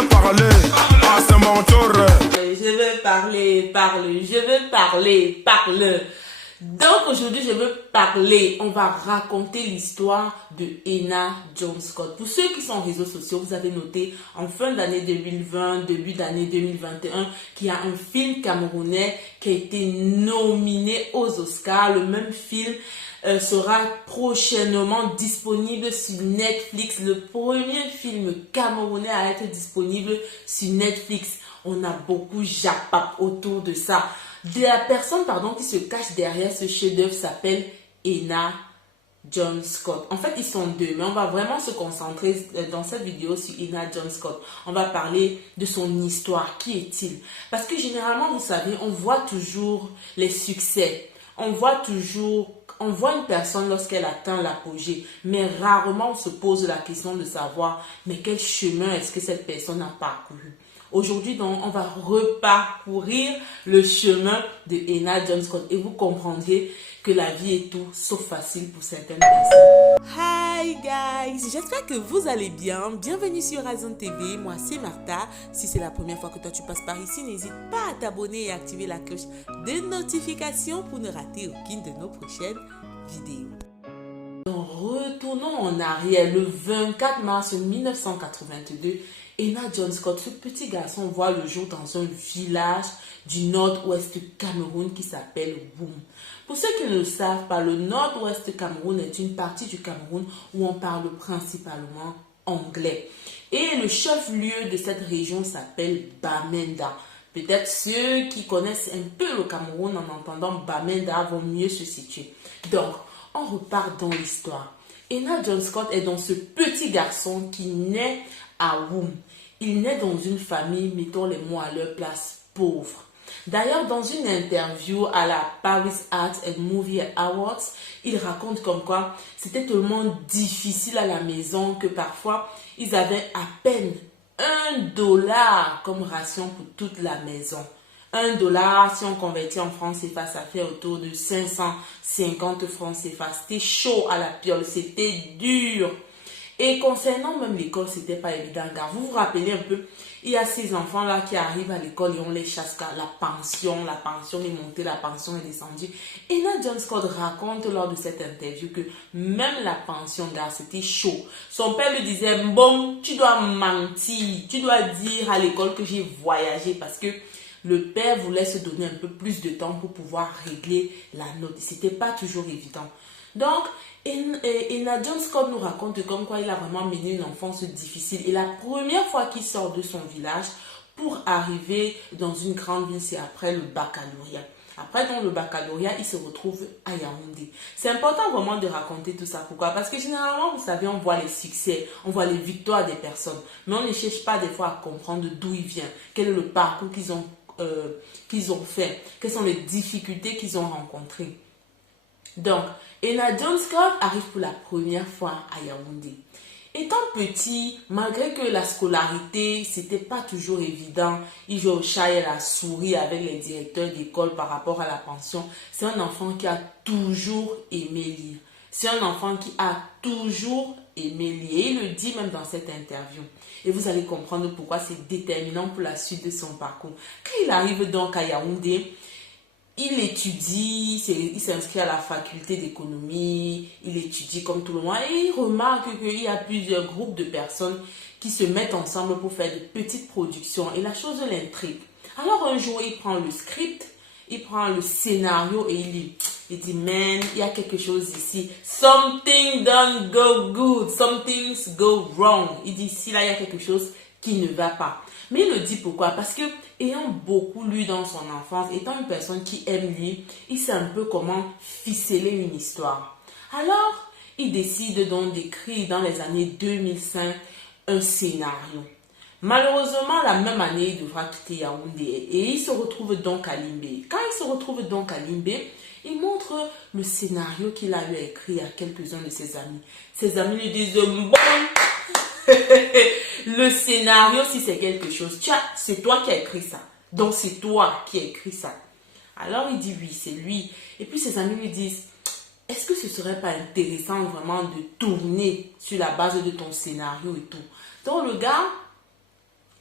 veux parler. Ah, c'est mon tour. Je veux parler, je veux parler, parle. Donc aujourd'hui, je veux parler, on va raconter l'histoire de Henna John Scott. Pour ceux qui sont en réseaux sociaux, vous avez noté en fin d'année 2020, début d'année 2021, qu'il y a un film camerounais qui a été nominé aux Oscars. Le même film sera prochainement disponible sur Netflix. Le premier film camerounais à être disponible sur Netflix. On a beaucoup japap autour de ça. La personne qui se cache derrière ce chef-d'œuvre s'appelle Henna John Scott. En fait, ils sont deux, mais on va vraiment se concentrer dans cette vidéo sur Henna John Scott. On va parler de son histoire. Qui est-il? Parce que généralement, vous savez, on voit toujours les succès. On voit une personne lorsqu'elle atteint l'apogée, mais rarement on se pose la question de savoir, mais quel chemin est-ce que cette personne a parcouru? Aujourd'hui, donc, on va reparcourir le chemin de Henna John Scott et vous comprendrez que la vie est tout sauf facile pour certaines personnes. Hi guys, j'espère que vous allez bien. Bienvenue sur Razon TV, moi c'est Martha. Si c'est la première fois que toi tu passes par ici, n'hésite pas à t'abonner et activer la cloche de notification pour ne rater aucune de nos prochaines vidéos. Donc, retournons en arrière, le 24 mars 1982, Henna John Scott, ce petit garçon, voit le jour dans un village du nord-ouest du Cameroun qui s'appelle Boum. Pour ceux qui ne le savent pas, le nord-ouest du Cameroun est une partie du Cameroun où on parle principalement anglais. Et le chef-lieu de cette région s'appelle Bamenda. Peut-être ceux qui connaissent un peu le Cameroun en entendant Bamenda vont mieux se situer. Donc, on repart dans l'histoire. Henna John Scott est donc ce petit garçon qui naît à Woum. Il naît dans une famille, mettons les mots à leur place, pauvre. D'ailleurs, dans une interview à la Paris Art and Movie Awards, il raconte comme quoi c'était tellement difficile à la maison que parfois, ils avaient à peine $1 comme ration pour toute la maison. $1, si on convertit en francs CFA, ça fait autour de 550 francs CFA. C'était chaud à la piole, c'était dur. Et concernant même l'école, c'était pas évident, car vous vous rappelez un peu, il y a ces enfants-là qui arrivent à l'école et on les chasse car la pension est montée, la pension est descendue. Henna John Scott raconte lors de cette interview que même la pension, gars, c'était chaud. Son père lui disait, bon, tu dois mentir, tu dois dire à l'école que j'ai voyagé parce que le père voulait se donner un peu plus de temps pour pouvoir régler la note. C'était pas toujours évident. Donc, Henna John Scott nous raconte comme quoi il a vraiment mené une enfance difficile. Et la première fois qu'il sort de son village pour arriver dans une grande ville, c'est après le baccalauréat. Après donc le baccalauréat, il se retrouve à Yaoundé. C'est important vraiment de raconter tout ça. Pourquoi? Parce que généralement, vous savez, on voit les succès, on voit les victoires des personnes. Mais on ne cherche pas des fois à comprendre d'où ils viennent, quel est le parcours qu'ils ont fait, quelles sont les difficultés qu'ils ont rencontrées. Donc, Henna John Scott arrive pour la première fois à Yaoundé. Étant petit, malgré que la scolarité, c'était pas toujours évident, il joue au chat et à la souris avec les directeurs d'école par rapport à la pension. C'est un enfant qui a toujours aimé lire. C'est un enfant qui a toujours aimé lire. Et il le dit même dans cette interview. Et vous allez comprendre pourquoi c'est déterminant pour la suite de son parcours. Quand il arrive donc à Yaoundé, il étudie, il s'inscrit à la faculté d'économie, il étudie comme tout le monde et il remarque qu'il y a plusieurs groupes de personnes qui se mettent ensemble pour faire de petites productions et la chose l'intrigue. Alors un jour, il prend le script, il prend le scénario et il lit. Il dit, man, il y a quelque chose ici. Something don't go good, some things go wrong. Il dit, ici, là, il y a quelque chose qui ne va pas. Mais il le dit pourquoi? Parce que, ayant beaucoup lu dans son enfance, étant une personne qui aime lire, il sait un peu comment ficeler une histoire. Alors, il décide donc d'écrire dans les années 2005 un scénario. Malheureusement, la même année, il devra quitter Yaoundé et il se retrouve donc à Limbé. Quand il se retrouve donc à Limbé, il montre le scénario qu'il a eu à écrire à quelques-uns de ses amis. Ses amis lui disent, bon, le scénario, si c'est quelque chose, tiens, c'est toi qui as écrit ça. Donc, c'est toi qui as écrit ça. Alors, il dit oui, c'est lui. Et puis, ses amis lui disent, est-ce que ce serait pas intéressant vraiment de tourner sur la base de ton scénario et tout? Donc, le gars,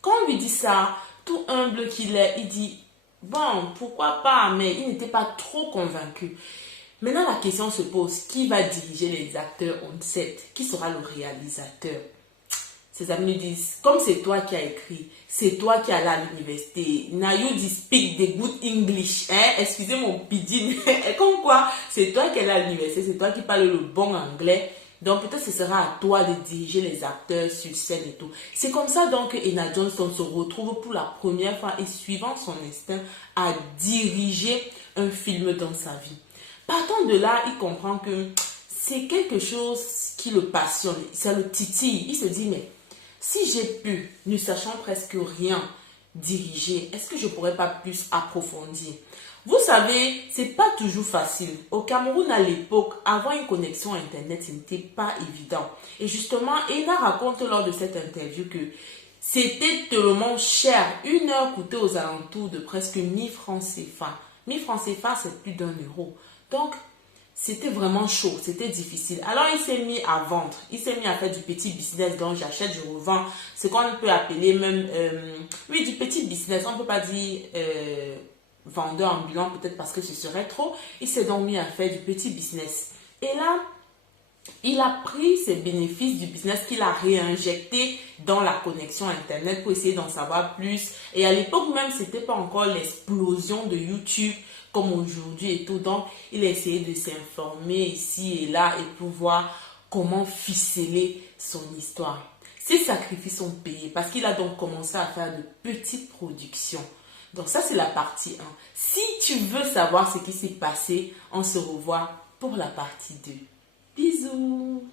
quand lui dit ça, tout humble qu'il est, il dit, bon, pourquoi pas, mais il n'était pas trop convaincu. Maintenant, la question se pose, qui va diriger les acteurs on set? Qui sera le réalisateur? Ses amis lui disent, comme c'est toi qui as écrit, c'est toi qui es allé à l'université, now you speak the good English, hein? Excusez mon pidgin, comme quoi, c'est toi qui es allé à l'université, c'est toi qui parles le bon anglais, donc peut-être ce sera à toi de diriger les acteurs sur scène et tout. C'est comme ça donc que Hannah Johnson se retrouve pour la première fois et suivant son instinct à diriger un film dans sa vie. Partant de là, il comprend que c'est quelque chose qui le passionne, ça le titille, il se dit mais si j'ai pu, ne sachant presque rien, diriger, est-ce que je pourrais pas plus approfondir? Vous savez, c'est pas toujours facile. Au Cameroun, à l'époque, avoir une connexion Internet, ce n'était pas évident. Et justement, Ena raconte lors de cette interview que c'était tellement cher. 1 heure coûtait aux alentours de presque 1000 francs CFA. 1000 francs CFA, c'est plus d'1 euro. Donc, c'était vraiment chaud, c'était difficile. Alors, il s'est mis à vendre. Il s'est mis à faire du petit business. Donc, j'achète, je revends. Ce qu'on peut appeler même... oui, du petit business. On ne peut pas dire vendeur ambulant, peut-être parce que ce serait trop. Il s'est donc mis à faire du petit business. Et là, il a pris ses bénéfices du business qu'il a réinjecté dans la connexion Internet pour essayer d'en savoir plus. Et à l'époque même, ce n'était pas encore l'explosion de YouTube comme aujourd'hui et tout. Donc, il a essayé de s'informer ici et là et pour voir comment ficeler son histoire. Ses sacrifices sont payés parce qu'il a donc commencé à faire de petites productions. Donc, ça, c'est la partie 1. Si tu veux savoir ce qui s'est passé, on se revoit pour la partie 2. Bisous!